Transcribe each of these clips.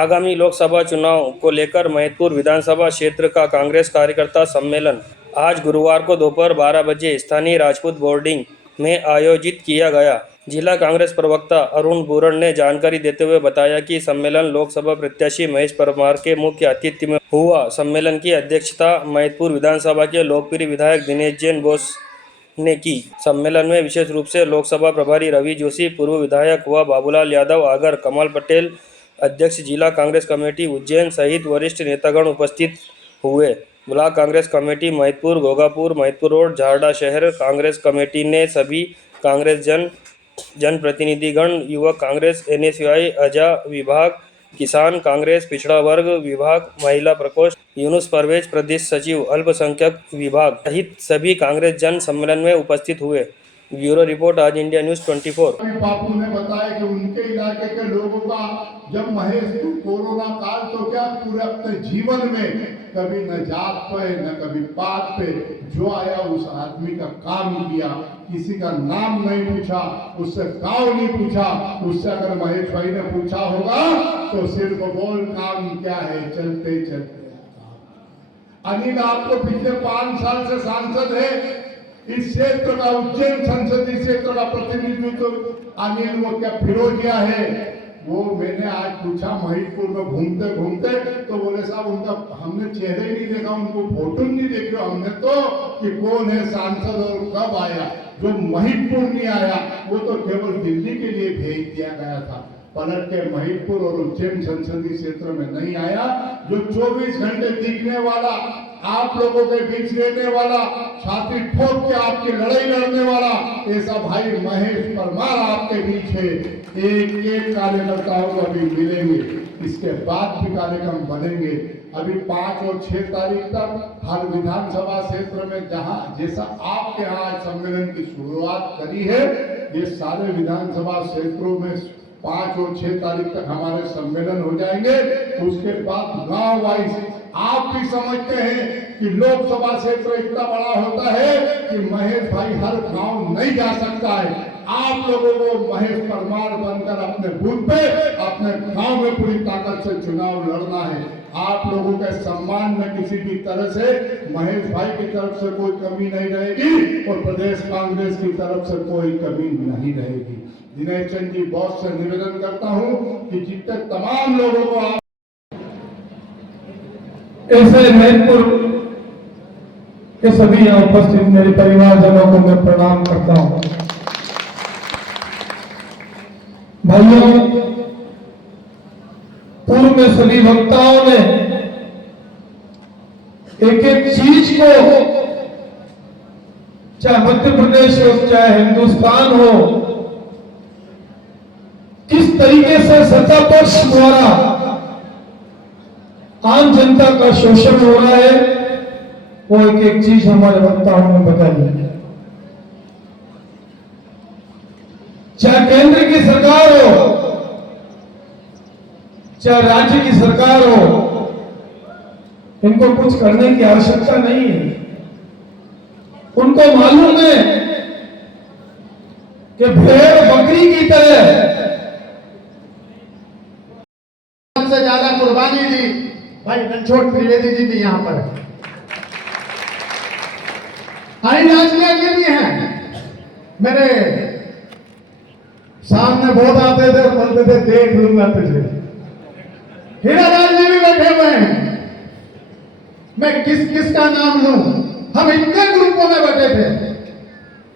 आगामी लोकसभा चुनाव को लेकर महतपुर विधानसभा क्षेत्र का कांग्रेस कार्यकर्ता सम्मेलन आज गुरुवार को दोपहर 12 बजे स्थानीय राजपूत बोर्डिंग में आयोजित किया गया। जिला कांग्रेस प्रवक्ता अरुण बुरण ने जानकारी देते हुए बताया कि सम्मेलन लोकसभा प्रत्याशी महेश परमार के मुख्य आतिथ्य में हुआ। सम्मेलन की अध्यक्षता महतपुर विधानसभा के लोकप्रिय विधायक दिनेश जैन बोस ने की। सम्मेलन में विशेष रूप से लोकसभा प्रभारी रवि जोशी, पूर्व विधायक व बाबूलाल यादव, आगर कमल पटेल, अध्यक्ष जिला कांग्रेस कमेटी उज्जैन सहित वरिष्ठ नेतागण उपस्थित हुए। Block Congress committee Mahatpur, Ghoghapur, Mahatpur road, Jharda शहर कांग्रेस कमेटी ने सभी कांग्रेस जनप्रतिनिधिगण, युवक कांग्रेस, एनएसयूआई अजा विभाग, किसान कांग्रेस पिछड़ा वर्ग विभाग, महिला प्रकोष्ठ, यूनुस परवेज प्रदेश सचिव, अल्पसंख्यक विभाग सहित सभी कांग्रेस जन सम्मेलन में उपस्थित हुए। ब्यूरो रिपोर्ट, आज इंडिया न्यूज 24। बापू ने बताया कि उनके इलाके के लोगों का जब महेश कोरोना काल तो क्या पूरे अपने जीवन में कभी न जात पे न कभी पात पे जो आया उस आदमी का काम किया, किसी का नाम नहीं पूछा, उससे गांव नहीं पूछा। उससे अगर महेश भाई ने पूछा होगा तो सिर्फ बोल काम क्या है, चलते चलते। अनिल आपको पिछले 5 साल से सांसद है, इस क्षेत्र का उज्जैन संसदीय क्षेत्र का प्रतिनिधित्व अनिल वो क्या फिरोजिया है। वो मैंने आज पूछा महिपुर में घूमते घूमते तो बोले साहब उनका हमने चेहरे ही नहीं देखा, उनको फोटो नहीं देखे हमने तो कि कौन है सांसद और कब आया। जो महिपुर नहीं आया वो तो केवल दिल्ली के लिए भेज दिया गया था, पलट के महिपुर और उज्जैन संसदीय क्षेत्र में नहीं आया। जो 24 घंटे दिखने वाला, आप लोगों के बीच रहने वाला, छाती ठोक के आपकी लड़ाई लड़ने वाला ऐसा भाई महेश परमार आपके बीच है। एक एक कार्यकर्ताओं को अभी मिलेंगे, इसके बाद भी कार्यक्रम बनेंगे। अभी 5 और 6 तारीख तक हर विधानसभा क्षेत्र में जहां जैसा आपके यहाँ सम्मेलन की शुरुआत करी है, ये सारे विधानसभा क्षेत्रों में 5 और 6 तारीख तक हमारे सम्मेलन हो जाएंगे। उसके बाद गांव वाइज आप भी समझते हैं कि लोकसभा क्षेत्र इतना बड़ा होता है कि महेश भाई हर गांव नहीं जा सकता है। आप लोगों को महेश परमार बनकर अपने बूथ पे अपने गांव में पूरी ताकत से चुनाव लड़ना है। आप लोगों के सम्मान में किसी भी तरह से महेश भाई की तरफ से कोई कमी नहीं रहेगी और प्रदेश कांग्रेस की तरफ से कोई कमी नहीं रहेगी। दिनेश चंद जी बॉस से निवेदन करता हूं कि जितने तमाम लोगों को आप ऐसे महतपुर के सभी यहाँ उपस्थित मेरे परिवारजनों को मैं प्रणाम करता हूं। भाइयों, पूर्व में सभी वक्ताओं ने एक एक चीज को, चाहे मध्य प्रदेश हो चाहे हिंदुस्तान हो, किस तरीके से सत्ता पक्ष द्वारा आम जनता का शोषण हो रहा है, वो एक एक चीज हमारे वक्ताओं ने बताई। चाहे केंद्र की सरकार हो चाहे राज्य की सरकार हो, इनको कुछ करने की आवश्यकता नहीं है। उनको मालूम है कि भेड़ बकरी की तरह सबसे ज्यादा कुर्बानी दी भाई रणछोड़ त्रिवेदी जी भी यहाँ पर आई नाचलिया जी भी हैं। मेरे सामने बहुत आते थे और बोलते थे देख लूंगा तुझे। हीरालाल जी भी बैठे हुए हैं। मैं किस किस का नाम लूं, हम इतने ग्रुपों में बैठे थे,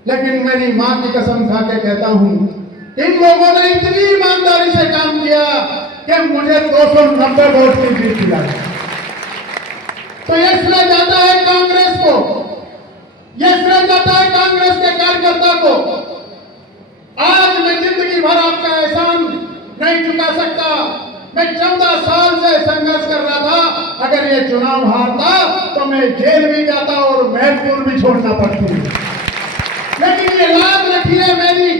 लेकिन मेरी मां की कसम खा के कहता हूं इन लोगों ने इतनी ईमानदारी से काम किया कि मुझे 290 वोट की जीत दिलाई। तो ये श्रेय जाता है कांग्रेस को, ये श्रेय जाता है कांग्रेस के कार्यकर्ता को। आज मैं जिंदगी भर आपका एहसान नहीं चुका सकता। मैं 14 साल से संघर्ष कर रहा था। अगर ये चुनाव हारता तो मैं जेल भी जाता और महतपुर भी छोड़ना पड़ती। लेकिन ये लाज रखी है मेरी,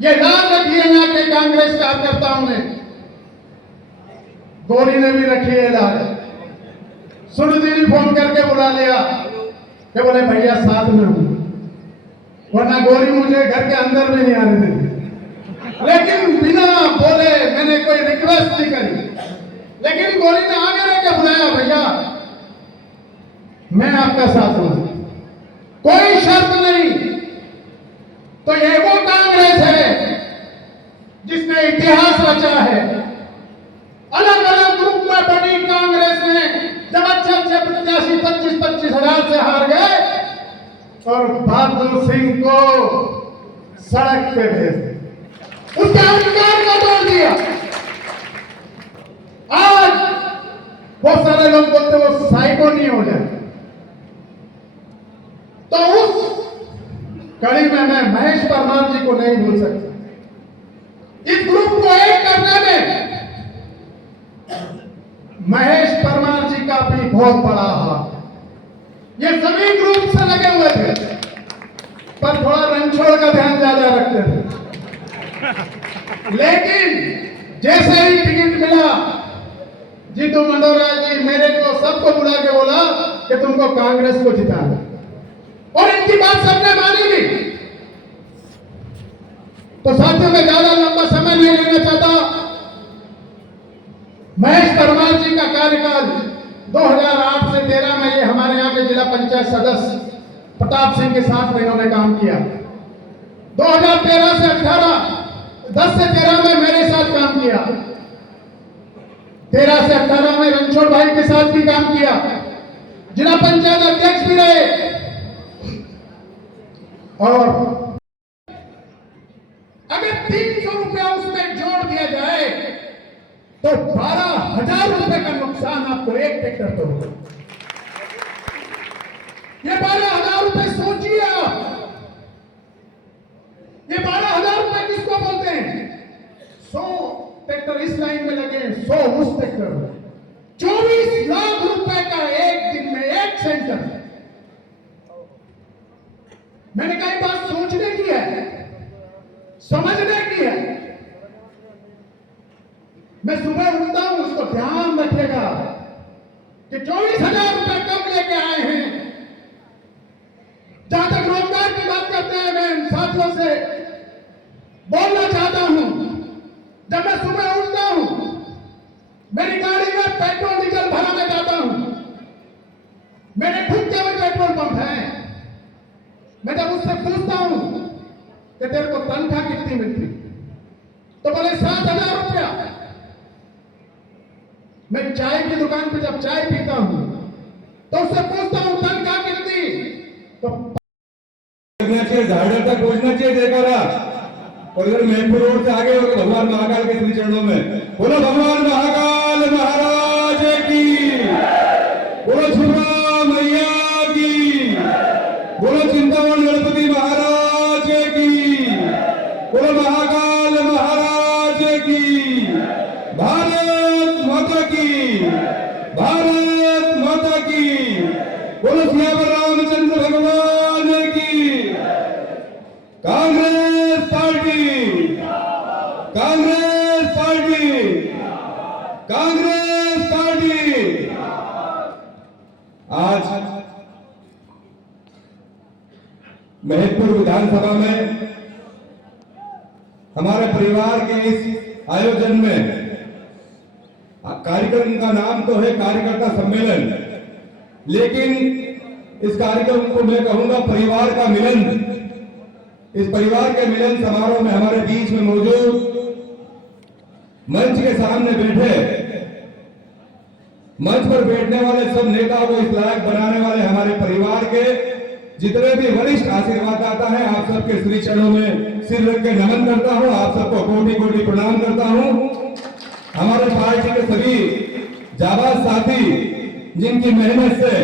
ये लाज रखी है यहाँ के कांग्रेस कार्यकर्ताओं ने, गौरी ने भी रखी है लाज। सुरजी ने फोन करके बुला लिया कि बोले भैया साथ में हूं, वरना गौरी मुझे घर के अंदर भी नहीं आने देती। लेकिन बिना बोले मैंने कोई रिक्वेस्ट नहीं करी, लेकिन गोली ने आगे रह के बुलाया, भैया मैं आपका साथ हूं, कोई शर्त नहीं। तो ये वो कांग्रेस है जिसने इतिहास रचा है। अलग अलग ग्रुप में बनी कांग्रेस में जब अच्छे प्रत्याशी 25-25 हजार से हार गए और बहादुर सिंह को सड़क पे भेज दिया, उसके अधिकार को तोड़ दिया। आज बहुत सारे लोग बोलते वो साइको नहीं हो जाए, तो उस कड़ी में मैं महेश परमार जी को नहीं भूल सकता। इस ग्रुप को एक करने में महेश परमार जी का भी बहुत बड़ा हाथ। ये सभी ग्रुप से लगे हुए थे, पर थोड़ा रणछोड़ का ध्यान ज्यादा रखते थे। लेकिन जैसे ही टिकट मिला, जीतू मंडोरा जी मेरे को सबको बुला के बोला कि तुमको कांग्रेस को जिताना, और इनकी बात सबने मानी भी। तो साथियों में ज्यादा लंबा समय नहीं लेना चाहता। महेश परमार जी का कार्यकाल 2008 से 13 में ये हमारे यहाँ के जिला पंचायत सदस्य प्रताप सिंह के साथ में इन्होंने काम किया। 2013 से 18, 10 से 13 में मेरे साथ काम किया। 13 से 18 में रणछोड़ भाई के साथ भी काम किया, जिला पंचायत अध्यक्ष भी रहे। और अगर 300 रुपया उसमें जोड़ दिया जाए तो 12,000 रुपए का नुकसान आपको एक ट्रैक्टर पर होगा। ये 12,000 रुपए सोचिए आप, ये 12,000 रुपए किसको बोलते हैं? 100 ट्रैक्टर इस लाइन में लगे, 100 उस ट्रैक्टर में, 24 लाख रुपए का एक दिन में एक सेंटर। मैंने कई बात सोचने की है, समझने की है। मैं सुबह उठता हूं, उसको ध्यान रखिएगा कि 24,000 रुपए कब लेके आए हैं। जहां तक रोजगार की बात करते हैं, मैं साथियों से बोलना चाहता हूं, जब मैं सुबह उठता हूं, मेरी गाड़ी में पेट्रोल डीजल भराने जाता हूं, मेरे खुद के भी पेट्रोल पंप है। मैं जब उससे पूछता हूं कि तेरे को तनख्वाह कितनी मिलती, तो बोले 7,000 रुपया। मैं चाय की दुकान पे जब चाय पीता हूं तो उससे पूछता हूं तनख्वाह कितनी, तो झाड़र तक पहुंचना चाहिए जयकारा। और इधर मैनपुर रोड से आगे होगा भगवान महाकाल के श्री चरणों में। बोलो भगवान महाकाल महाराज की, बोलो छुरा मैया की, बोलो चिंतामण गणपति महाराज की, बोलो महाकाल महाराज की। भारत माता की, भारत माता की। बोलो सियावर रामचंद्र भगवान की। Congress party, Congress party, Congress party. आज महतपुर विधानसभा में हमारे परिवार के इस आयोजन में कार्यक्रम का नाम तो है कार्यकर्ता सम्मेलन, लेकिन इस कार्यक्रम को मैं कहूंगा परिवार का मिलन। इस परिवार के मिलन समारोह में हमारे बीच में मौजूद मंच के सामने बैठे, मंच पर बैठने वाले सब नेताओं को इस लायक बनाने वाले हमारे परिवार के जितने भी वरिष्ठ आशीर्वाददाता हैं, आप सबके श्री चरणों में सिर रख के नमन करता हूं। आप सबको कोटि कोटि प्रणाम करता हूं। हमारे पार्टी के सभी जाबाज साथी, जिनकी मेहनत से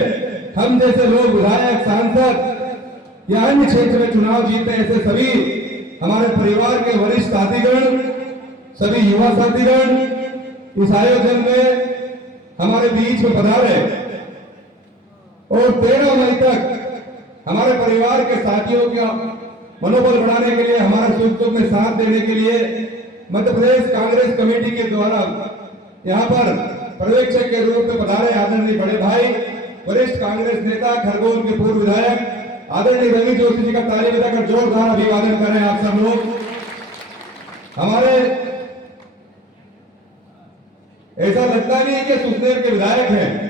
हम जैसे लोग विधायक, सांसद या अन्य क्षेत्र में चुनाव जीते, ऐसे सभी हमारे परिवार के वरिष्ठ साथीगण, सभी युवा साथीगण इस आयोजन में हमारे बीच में पधारे। और 13 मई तक हमारे परिवार के साथियों का मनोबल बढ़ाने के लिए, हमारे सुख दुख में साथ देने के लिए मध्य प्रदेश कांग्रेस कमेटी के द्वारा यहाँ पर पर्यवेक्षक के रूप में पधारे आदरणीय बड़े भाई, वरिष्ठ कांग्रेस नेता, खरगोन के पूर्व विधायक आदरणीय रवि जोशी जी का ताली बजाकर जोरदार अभिवादन करें आप सब लोग। हमारे ऐसा लगता नहीं है कि सुखदेव के विधायक हैं।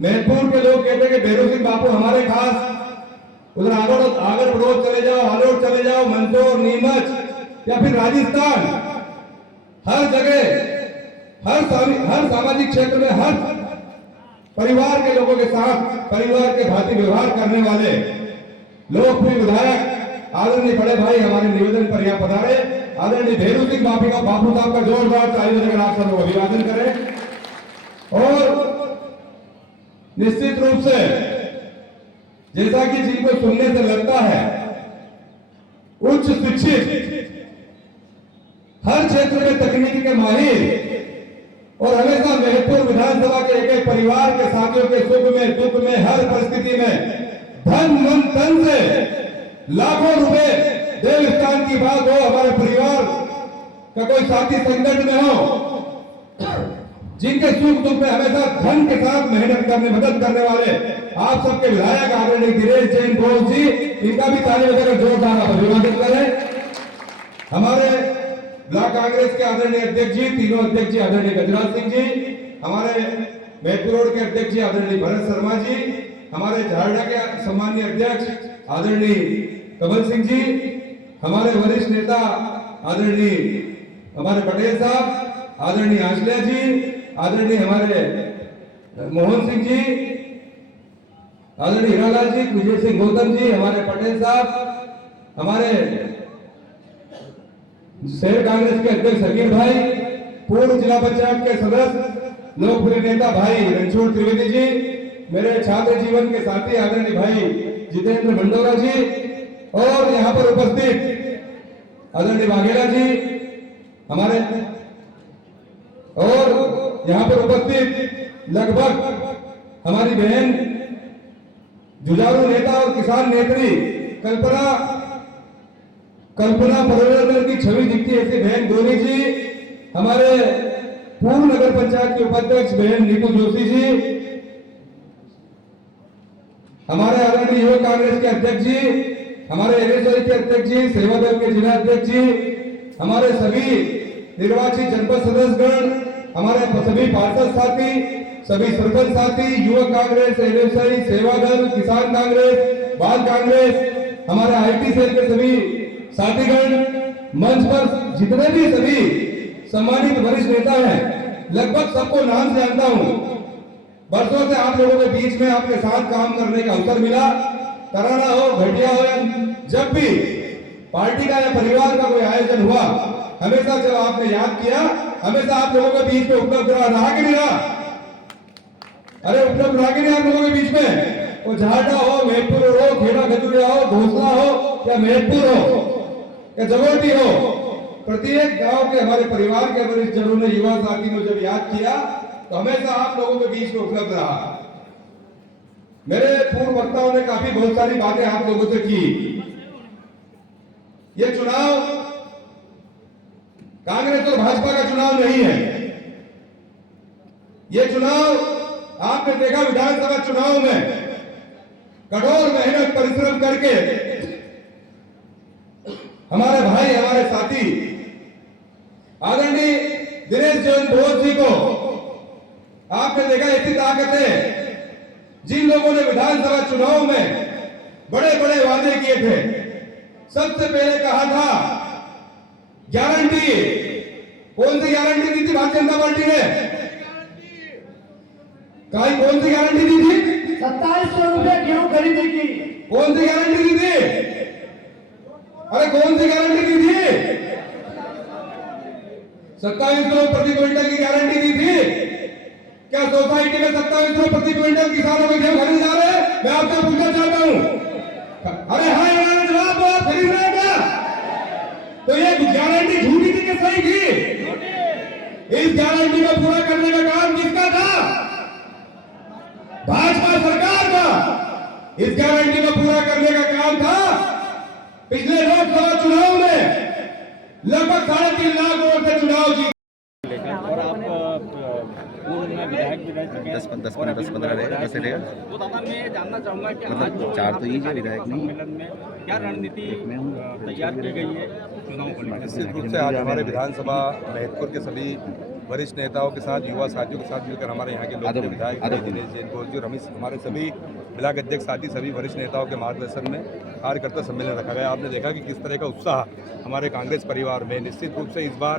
महतपुर के लोग कहते हैं कि भैरव सिंह बापू हमारे खास, उधर आगर बड़ौद चले जाओ, हालोड़ चले जाओ, मंदसौर, नीमच या फिर राजस्थान, हर जगह हर सामाजिक क्षेत्र में हर परिवार के लोगों के साथ परिवार के भांति व्यवहार करने वाले लोकप्रिय विधायक आदरणीय बड़े भाई हमारे निवेदन पर यहाँ पधारे। आदरणीय भैरव सिंह बापू साहब का जोरदार ताली बजाकर आप सब लोग अभिवादन करें। और निश्चित रूप से जैसा कि जिनको सुनने से लगता है, उच्च शिक्षित, हर क्षेत्र में तकनीकी के माहिर और हमेशा महत्वपूर्ण विधानसभा के एक एक परिवार के साथियों के सुख में दुख में हर परिस्थिति में धन मन तन से लाखों रुपए देव स्थान की बात हो, हमारे परिवार का कोई साथी संकट में हो, जिनके सुख दुख में हमेशा धन के साथ मेहनत करने मदद करने वाले आप सबके विधायक आदरणीय गिरीश जैन घोष जी, इनका भी ताली बजाकर जोरदार अभिवादन करें। हमारे ब्लॉक कांग्रेस के आदरणीय अध्यक्ष जी, तीनों अध्यक्ष जी आदरणीय गजराज सिंह जी, हमारे महतपुर रोड के अध्यक्ष जी आदरणीय भरत शर्मा जी, हमारे झारडा के सम्मानीय अध्यक्ष आदरणीय कमल सिंह जी, हमारे वरिष्ठ नेता आदरणीय हमारे पटेल साहब, आदरणीय आशल्या जी, आदरणीय हमारे मोहन सिंह जी, आदरणीय हीरालाल जी, विजय सिंह गौतम जी, हमारे पटेल साहब, हमारे शहर कांग्रेस के अध्यक्ष हकीम भाई, पूर्व जिला पंचायत के सदस्य लोकप्रिय नेता भाई रणछोड़ त्रिवेदी जी, मेरे छात्र जीवन के साथी आदरणीय भाई जितेंद्र मंडोरा जी, और यहाँ पर उपस्थित आदरणीय वाघेला जी हमारे, और यहाँ पर उपस्थित लगभग हमारी बहन जुझारू नेता और किसान नेत्री कल्पना परिवर्तन की छवि दिखती ऐसी बहन गोरी जी, हमारे पूर्व नगर पंचायत के उपाध्यक्ष बहन नीतू जोशी जी, हमारे आदरणीय युवक कांग्रेस के अध्यक्ष जी, हमारे एनएसआई के अध्यक्ष जी, सेवा दल के जिला अध्यक्ष जी, हमारे सभी निर्वाचित जनपद सदस्यगण, हमारे सभी पार्षद साथी, सभी सरपंच साथी, युवक कांग्रेस, एनएसआई, सेवा दल, किसान कांग्रेस, बाल कांग्रेस, हमारे आईटी सेल के सभी साथीगण, मंच पर जितने भी सभी सम्मानित वरिष्ठ नेता हैं, लगभग सबको नाम से जानता हूं। वर्षों से आप लोगों के बीच में आपके साथ काम करने का अवसर मिला। कराना हो, घटिया हो, जब भी पार्टी का या परिवार का कोई आयोजन हुआ, हमेशा जब आपने याद किया, हमेशा आप लोगों के बीच में उपलब्ध रहा कि नहीं रहा? अरे उपलब्ध रहा कि नहीं आप लोगों के बीच में? वो झारडा हो, महतपुर हो, खेड़ा खजूरिया हो, घोसला हो या महतपुर हो या जगोटी हो, प्रत्येक गांव के हमारे परिवार के वरिष्ठ जनों ने, युवा साथी ने जब याद किया तो हमेशा आप लोगों के बीच में उपलब्ध रहा। मेरे पूर्व वक्ताओं ने काफी बहुत सारी बातें आप लोगों से की। ये चुनाव कांग्रेस और भाजपा का चुनाव नहीं है। ये चुनाव आपने देखा विधानसभा चुनाव में कठोर मेहनत परिश्रम करके हमारे भाई, हमारे साथी आदरणीय दिनेश जैन घोष जी को आपने देखा, ऐसी ताकत है जिन लोगों ने विधानसभा चुनाव में बड़े बड़े वादे किए थे। सबसे पहले कहा था गारंटी, कौन सी गारंटी दी थी भारतीय जनता पार्टी ने? कौन सी गारंटी दी थी? 2700 रुपए गेहूं खरीदी की। कौन सी गारंटी दी थी? अरे कौन सी गारंटी दी थी? 2700 प्रति क्विंटल की गारंटी दी थी। क्या सोसाइटी में 2700 प्रति क्विंटल किसानों के गेहूं खरीदे जा रहे हैं? मैं आपसे पूछना चाहता हूं। अरे हाँ या ना जवाब दो, आप खरीद रहे हैं क्या? तो ये गारंटी झूठी थी कि सही थी? इस गारंटी को पूरा करने का काम किसका था? भाजपा सरकार का। इस गारंटी को पूरा करने का काम था पिछले लोकसभा चुनाव में लगभग 3.5 लाख वोट से चुनाव जीते। और आप पूर्व में 10 15 रहेगा, कैसे रहेगा? तो दादा मैं जानना चाहूँगा कि आज मतलब जो 4 तो ये है विधायक नहीं। सम्मेलन में क्या रणनीति तैयार की गई है चुनाव को लेकर? निश्चित रूप से आज हमारे विधानसभा महतपुर के सभी वरिष्ठ नेताओं के साथ, युवा साथियों के साथ मिलकर हमारे यहाँ के लोकप्रिय विधायक दिनेश जैन घोष जी और रमेश, हमारे सभी ब्लॉक अध्यक्ष साथी सभी वरिष्ठ नेताओं के मार्गदर्शन में कार्यकर्ता सम्मेलन रखा गया। आपने देखा कि किस तरह का उत्साह हमारे कांग्रेस परिवार में। निश्चित रूप से इस बार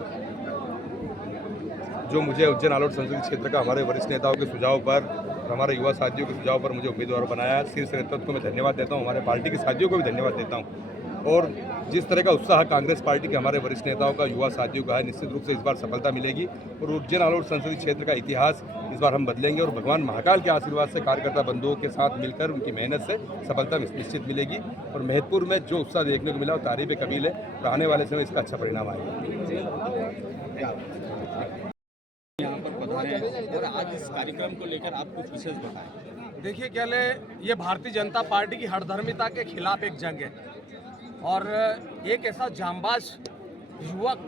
जो मुझे उज्जैन आलोट संसदीय क्षेत्र का हमारे वरिष्ठ नेताओं के सुझाव पर और हमारे युवा साथियों के सुझाव पर मुझे उम्मीदवार बनाया। शीर्ष नेतृत्व को मैं धन्यवाद देता हूँ, हमारे पार्टी के साथियों को भी धन्यवाद देता हूँ। और जिस तरह का उत्साह कांग्रेस पार्टी के हमारे वरिष्ठ नेताओं का, युवा साथियों का है, निश्चित रूप से इस बार सफलता मिलेगी और उज्जैन आलोट संसदीय क्षेत्र का इतिहास इस बार हम बदलेंगे और भगवान महाकाल के आशीर्वाद से कार्यकर्ता बंधुओं के साथ मिलकर उनकी मेहनत से सफलता निश्चित मिलेगी। और महतपुर में जो उत्साह देखने को मिला वो तारीफ कबील है और आने वाले समय इसका अच्छा परिणाम आएगा। यहाँ पर पधारे हैं और आज इस कार्यक्रम को लेकर आप कुछ विशेष बताएं। देखिए क्या ले, ये भारतीय जनता पार्टी की हठधर्मिता के खिलाफ एक जंग है और एक ऐसा जांबाज युवक,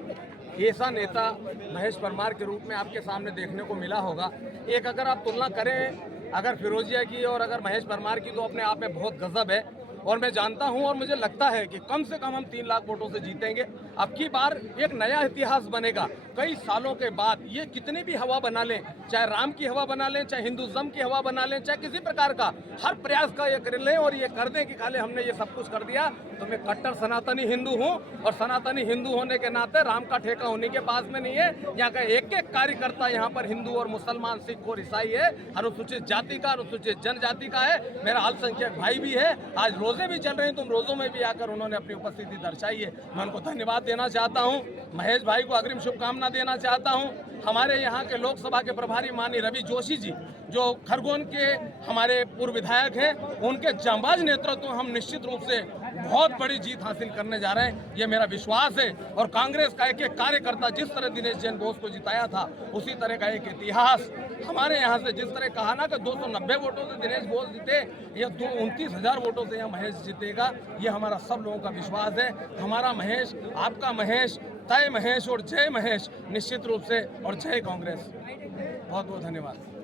ऐसा नेता महेश परमार के रूप में आपके सामने देखने को मिला होगा। एक अगर आप तुलना करें अगर फिरोजिया की और अगर महेश परमार की, तो अपने आप में बहुत गजब है। और मैं जानता हूं और मुझे लगता है कि कम से कम हम 3 लाख वोटों से जीतेंगे। अब की बार एक नया इतिहास बनेगा। कई सालों के बाद ये कितनी भी हवा बना लें, चाहे राम की हवा बना लें, चाहे हिंदुज़म की हवा बना लें, चाहे किसी प्रकार का हर प्रयास का ये कर लें और ये कर दें कि खाली हमने ये सब कुछ कर दिया। तो मैं कट्टर सनातनी हिंदू हूँ और सनातनी हिंदू होने के नाते राम का ठेका उन्हीं के पास में नहीं है। यहाँ का एक एक कार्यकर्ता यहाँ पर हिंदू और मुसलमान, सिख और ईसाई है, अनुसूचित जाति का, अनुसूचित जनजाति का है, मेरा अल्पसंख्यक भाई भी है। आज रोजे भी चल रहे हैं, तुम रोजों में भी आकर उन्होंने अपनी उपस्थिति दर्शाई है। मैं उनको धन्यवाद देना चाहता हूं, महेश भाई को अग्रिम शुभकामना देना चाहता हूं। हमारे यहाँ के लोकसभा के प्रभारी माननीय रवि जोशी जी, जो खरगोन के हमारे पूर्व विधायक हैं, उनके जांबाज नेतृत्व हम निश्चित रूप से बहुत बड़ी जीत हासिल करने जा रहे हैं, ये मेरा विश्वास है। और कांग्रेस का एक एक कार्यकर्ता जिस तरह दिनेश जैन घोष को जिताया था, उसी तरह का एक इतिहास हमारे यहाँ से, जिस तरह कहा ना कि 290 वोटों से दिनेश घोष जीते, ये 29,000 वोटों से यहाँ महेश जीतेगा, ये हमारा सब लोगों का विश्वास है। हमारा महेश, आपका महेश, तय महेश और जय महेश निश्चित रूप से, और जय कांग्रेस। बहुत बहुत धन्यवाद।